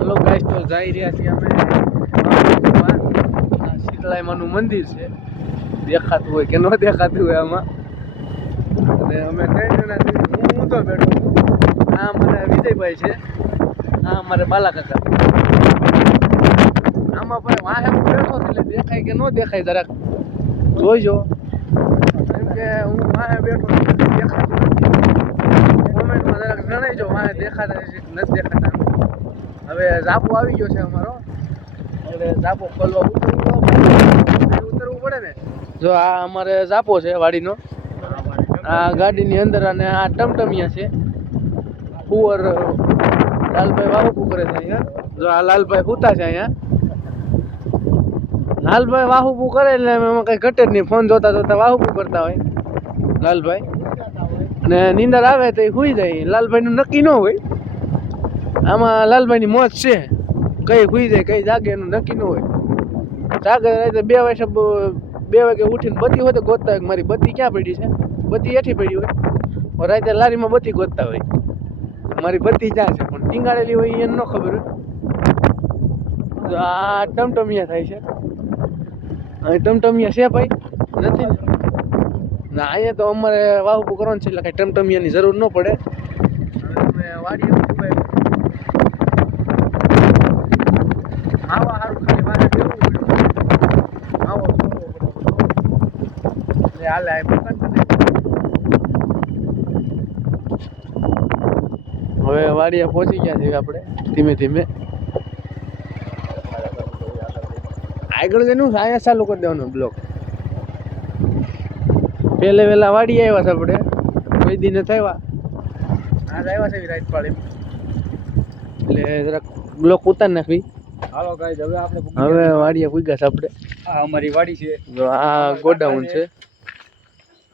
હાલો guys, તો જઈ રહ્યા છીએ અમે શીતળાઈમાનું મંદિર છે. દેખાતું હોય કે ન દેખાતું હોય આમાં. અને અમે 3 જણા છીએ. હું તો બેઠો. આ અમારા વિજયભાઈ છે, આ અમારે બાલા કાકા. આમાં પણ વાહે હું બેઠો એટલે દેખાય કે ન દેખાય જરાક જોઈજો. કેમ કે હું વાહે બેઠો દેખાતું નથી. કોમેન્ટમાં જરાક જણાવજો વાહે દેખાતા છે કે નથી દેખાતા. હવે ઝાપો આવી ગયો છે અમારો, એટલે ઝાપો ખોલવા ઉતરવું પડે ને. જો આ અમારે ઝાપો છે વાડીનો, આ ગાડીની અંદર. અને આ ટમટમિયા છે. કુંવર લાલભાઈ વાહુ કરે છે અહીંયા. જો આ લાલભાઈ સૂતા છે અહીંયા. લાલભાઈ વાહુ કરે એટલે એમાં કઈ ઘટે જ નહીં. ફોન જોતા જોતા વાહુ કરતા હોય લાલભાઈ. અને નીંદર આવે તો એ સુઈ જાય. લાલભાઈનું નક્કી ન હોય. આમાં લાલભાઈની મોજ છે, કઈ સુઈ જાય કઈ જાગે એનું નક્કી ન હોય. જાગે રાતે 2 વાગે ઉઠીને બત્તી હોય તો ગોતતા હોય મારી બત્તી ક્યાં પડી છે. બત્તી એઠી પડી હોય. રાતે લારીમાં બત્તી ગોતતા હોય મારી બત્તી ક્યાં છે, પણ ટીંગાડેલી હોય એને ન ખબર હોય. આ ટમટમિયા થાય છે. અહીં ટમટમિયા છે ભાઈ નથી ના. અહીંયા તો અમારે વાહુ કરવાનું છે એટલે કઈ ટમટમિયાની જરૂર ન પડે. અમે વાડીએ આવા સારું ખાલી વારે બેવું પડ્યું. આવો હાલે હવે વાડીએ પહોંચી ગયા છીએ આપણે ધીમે ધીમે. આગળ જઈને અહીંયા ચાલુ કરી દેવાનો બ્લોક. પહેલે વહેલા વાડીએ આવ્યા છે આપણે, કોઈ દી નથી આવ્યા. આજ આવ્યા છે રાત પાડી એટલે જરાક બ્લોક ઉતારી નાખવી. હાલો ગાઈસ, હવે વાડીએ પૂગ્યા છે આપણે. આ અમારી વાડી છે. આ ગોડાઉન છે,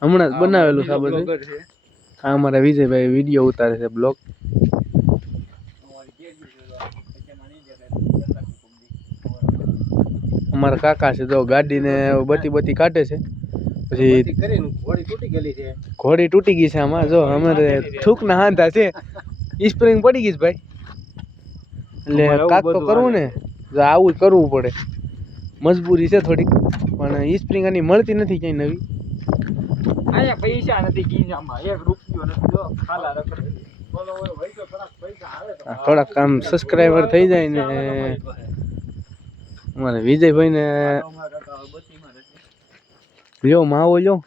હમણાં જ બનાવેલું છે આ બધું. આ અમારા વિજયભાઈ વિડીયો ઉતારે છે બ્લોગ. અમારા કાકા છે તો ગાડીને બત્તી કાઢે છે. પછી ઘોડી તૂટી ગઈ છે આમાં. જો અમારે થૂકના હાંધા છે, સ્પ્રિંગ પડી ગઈ છે ભાઈ. એટલે કાક તો કરવું ને, આવું જ કરવું પડે. મજબૂરી છે થોડીક, પણ સ્પ્રિંગ આની મળતી નથી ક્યાંય નવી. અહીંયા પૈસા નથી ગીંજામાં, 1 રૂપિયો નથી. જો ખાલા રખડે. બોલો હોય તો થોડાક પૈસા આવે તો થોડાક કામ સબસ્ક્રાઇબર થઈ જાય ને. અમારે વિજયભાઈ ને લ્યો માવો લ્યો.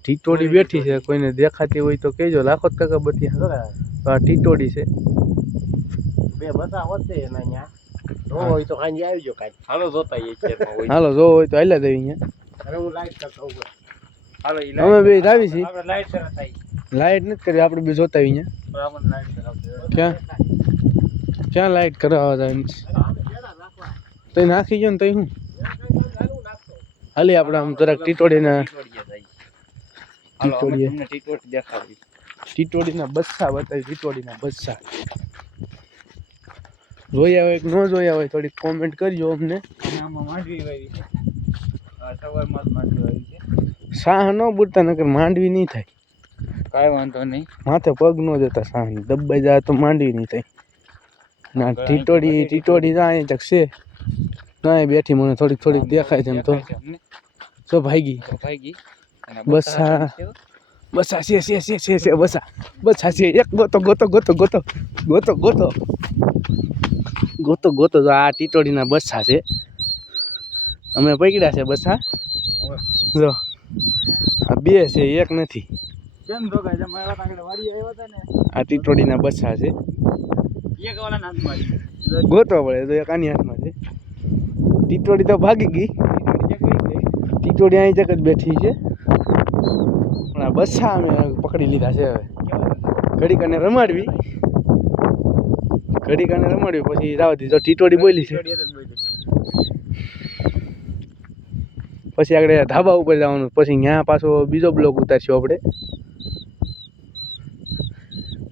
ટીટોડી બેઠી છે, કોઈને દેખાતી હોય તો કહેજો. લાખો કાકા બધી આ ટીટોડી છે. 2 બતા હોતે એના અહીંયા. જો હોય તો ખાંજી આવજો કાઈ. હાલો જોતા એ ખેતમાં હોય. હાલો જો હોય તો હાલ્યા દેવી અહીંયા. અરે હું લાઈટ કરતો હું. હાલો ઈ અમે બે આવી છીએ. આપણે લાઈટ કરતા આવી. લાઈટ નથી કરી, આપણે બે જોતા આવી અહીંયા. બરાબર લાઈટ કરાવજો. ક્યાં લાઈટ કરાવવા જાય તો નાખી ગયો ને તો હું હાલી આપણે આમ જરાક ટીટોડીના ટીટોડીના બચ્ચા બતાવી. ટીટોડીના બચ્ચા જોયા હોય કે ન જોયા હોય થોડીક કોમેન્ટ કરજો અમને. સાહ ન બુડતા નકર માંડવી નહીં થાય. કાંઈ વાંધો નહીં, માથે પગ ન જતા સાહ દબાઈ જાય તો માંડવી નહીં થાય. ના ટીટોડી જાય ચક છે ના બેઠી, મને થોડીક દેખાય છે એમ તો. જો ભાગી બસા છે બસા છે. એક ગોતો જો આ ટીટોડીના બસા છે. અમે પકડ્યા છે બસા. જો આ 2 છે, એક નથી. કેમ તો ગાય જમાવા કાંગડે વાડી આવ્યા હતા ને. આ ટીટોડીના બસા છે. એક વાળાના હાથમાં ગોતો પડે તો એક આની હાથમાં છે. ટીટોડી તો ભાગી ગઈ. ટીટોડી અહીં જગ જ બેઠી છે. પણ આ બચ્ચા અમે પકડી લીધા છે. હવે ઘડીક અને રમાડવી પછી જવા દીધો. ટીટોડી બોલી છે પછી આગળ ધાબા ઉપર જવાનું. પછી ત્યાં પાછો બીજો બ્લોક ઉતારશું આપણે.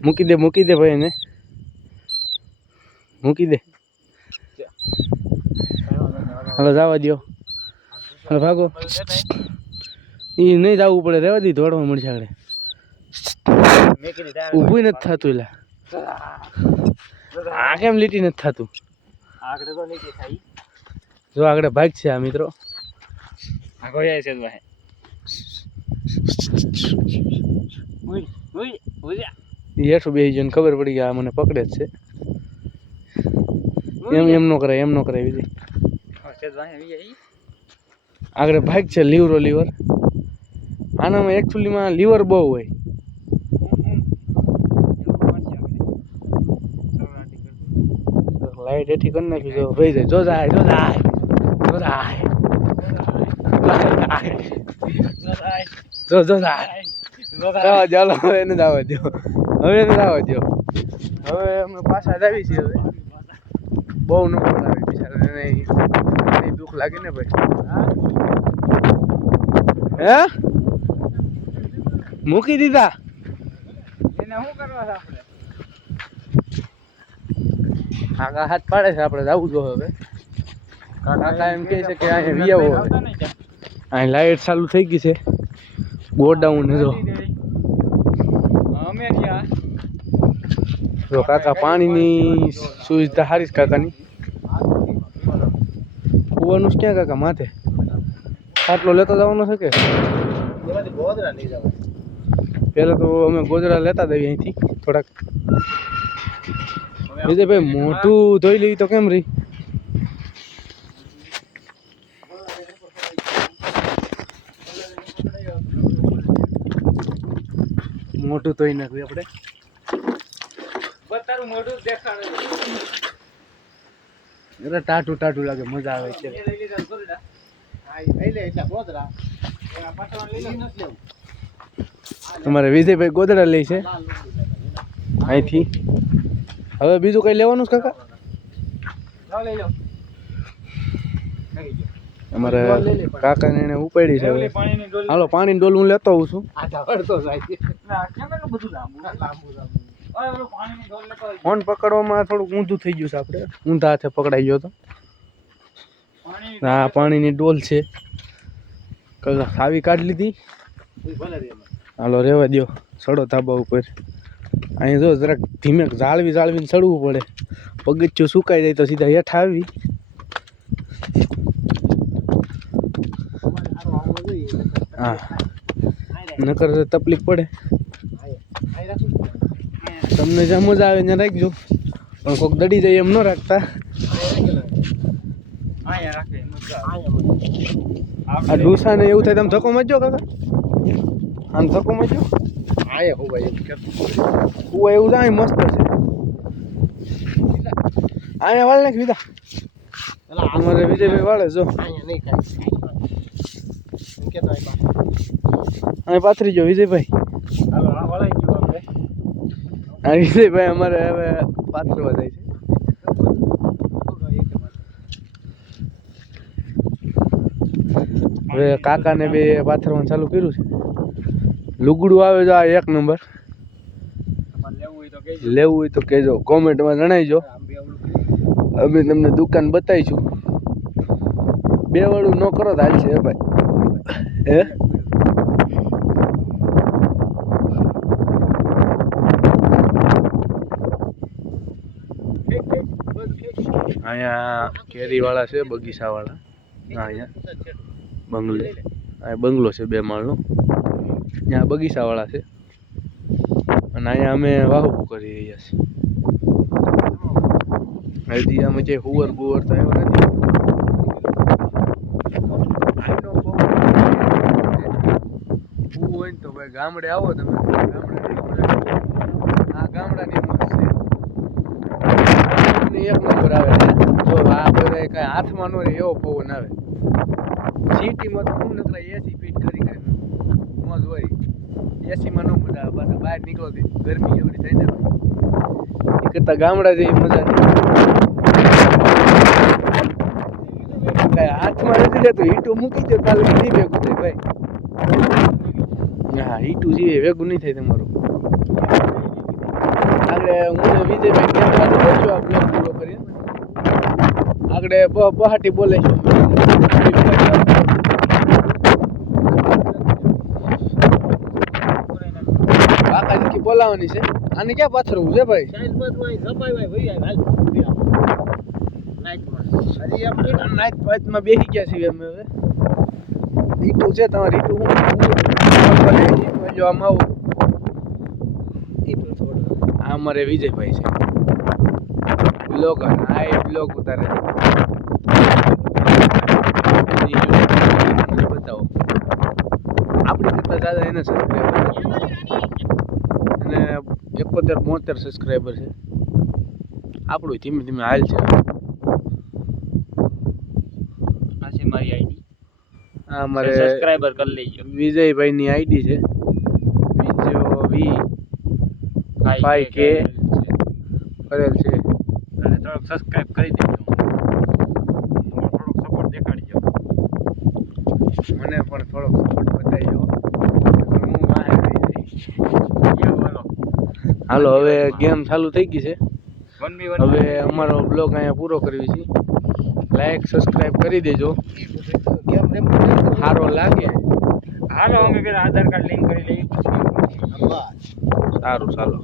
મૂકી દે ભાઈ એને મૂકી દે. હાલો જવા દો. હાલો ભાગો. એ નહીં જવું પડે, રહેવા દી. દોડવા મળશે આગળ. ઊભું નથી થતું. એટલે આ કેમ લીટી નથી થતું? આગળ તો લીટી થાય. જો આગળ ભાગ છે આ મિત્રો. આગળ જાય છે ભાઈ. ઉઈ ઉઈ ઉઈ. હેઠું બેસી જઈને ખબર પડી કે આ મને પકડે જ છે. એમ નો કરે વિજય. આગળ ભાગ છે લીવર. આનામાં એકચ્યુઅલીમાં લીવર બહુ હોય. લાઈટ એથી કરી નાખ્યું તો ભાઈ જાય. જો જાય ચાલો હવે એને જ આવવા દો. હવે અમે પાછા જ આવી છીએ. હવે બહુ નંબર આવી બિચારા એને દુઃખ લાગે ને ભાઈ. હે મૂકી દીધા એને શું કરવા છે આપણે? કાકા હાથ પાડે છે આપણે જવું જો. હવે કાકા એમ કહે છે કે અહીંયા વિયાવો. અહીં લાઈટ ચાલુ થઈ ગઈ છે. ગોડાઉન જો કાકા પાણીની સુવિધા સારી છે કાકાની. કુવાનું ક્યાં કાકા માથે આટલો લેતા જવાનો છે કે પેલા તો અમે ગોદરા લેતા દઈએ અહીંથી થોડાક. વિજયભાઈ મોઢું ધોઈ લેવી તો કેમ રહી? મોઢું ધોઈ નાખ્યું આપણે. તારું મોઢું દેખાડે. ટાટું લાગે, મજા આવે છે. તમારે વિજયભાઈ ગોદડા લે છે અહીંથી. હવે બીજું કઈ લેવાનું છે કાકા? અમારે કાકાને એને ઉપાડી છે. હાલો પાણીની ડોલ હું લેતો આવું છું. ફોન પકડવામાં થોડુંક ઊંધું થઈ ગયું છે. આપણે ઊંધા હાથે પકડાઈ ગયો હતો. હા પાણીની ડોલ છે. સાવી કાઢી લીધી. હાલો રેવા દો. ચડો ધાબા ઉપર. અહીં જો જરાક ધીમે જાળવીને ચડવું પડે. પગથિયું સુકાઈ જાય તો સીધા હેઠ આવી. હા નકર તકલીફ પડે. તમને જ્યાં મજા આવે ત્યાં રાખજો, પણ કોઈક દડી જાય એમ ન રાખતા. આ ડોસા ને એવું થાય તમે ધક્કો મારજો કાકા. આમ ધક્કો મારજો. કુવા એવું જાય મસ્ત છે. અહીંયા વાળ નાખ વિદા. અમારે વિજયભાઈ વાળે જો અહીં પાથરી જો વિજયભાઈ. હા વિજયભાઈ અમારે હવે પાથરવા જાય છે. હવે કાકાને બે પાથરવાનું ચાલુ કર્યું છે. લુગડું આવે જો આ એક નંબર. લેવું હોય તો કહેજો, કોમેન્ટમાં જણાવજો. અમે તમને દુકાન બતાવીશું. બે વાળું ન કરો તો હાલશે ભાઈ. હે અહીંયા કેરીવાળા છે, બગીચાવાળા. અહીંયા બંગલો. અહીંયા બંગલો છે 2 માળનો. ત્યાં બગીચાવાળા છે. અને અહીંયા અમે વાહુ કરી રહ્યા છીએ. હજી અમે જે હુવર તો આવ્યો નથી. હોય ને તો ભાઈ ગામડે આવો તમે. આ ગામડાની મસ્ત છે. એક નંબર આવે. જો આ બધા કઈ હાથમાં ન રહે એવો પવન આવે. સિટીમાં તો શું નકરા એસી ફીટ કરી મોજ હોય. એસીમાં ન મજા આવે. પાછા બહાર નીકળો ગરમી એવડી થાય ને. એ કરતા ગામડા જેવી મજા નહીં. કઈ હાથમાં નથી લેતું. ઈટું મૂકી દો કાલે નહીં ભેગું થાય ભાઈ. હા ઈટું જીવે ભેગું નહીં થાય તમારું. આગળ હું વિજયભાઈ કેમેરા તો બેઠો આ બ્લોગ પૂરો કરીને. આગળ બહાટી બોલે છે. બાકાજી બોલાવાની છે. આને ક્યાં પાથરવું છે ભાઈ? નાઈટ પાથમાં બેસી ગયા છીએ અમે હવે. રીતુ છે તમારી રીતુ હું જો આમ આવું. આ અમારે વિજયભાઈ છે બ્લોગર. આ એ બ્લોગ ઉતારે છે. મને બતાવો આપણી કરતા દાદા એને સબસ્ક્રાઈબર અને 71-72 સબસ્ક્રાઈબર છે. આપણું ધીમે ધીમે હાલ છે. આ છે મારી આઈડી. આ અમારે સબસ્ક્રાઇબર કરી લેજો. વિજયભાઈની આઈડી છે વિજય વી 5K કરેલ છે. અને થોડોક સબસ્ક્રાઇબ કરી દેજો. થોડોક સપોર્ટ દેખાડજો. મને પણ થોડોક સપોર્ટ બતાવજો. હું બહાર આવી જઈશ. હાલો હવે ગેમ ચાલુ થઈ ગઈ છે. હવે અમારો બ્લોગ અહીંયા પૂરો કરવી છે. લાઈક સબસ્ક્રાઇબ કરી દેજો. સારો લાગે હાલો અમે પેલા આધાર કાર્ડ લિંક કરી લઈએ. સારું ચાલો.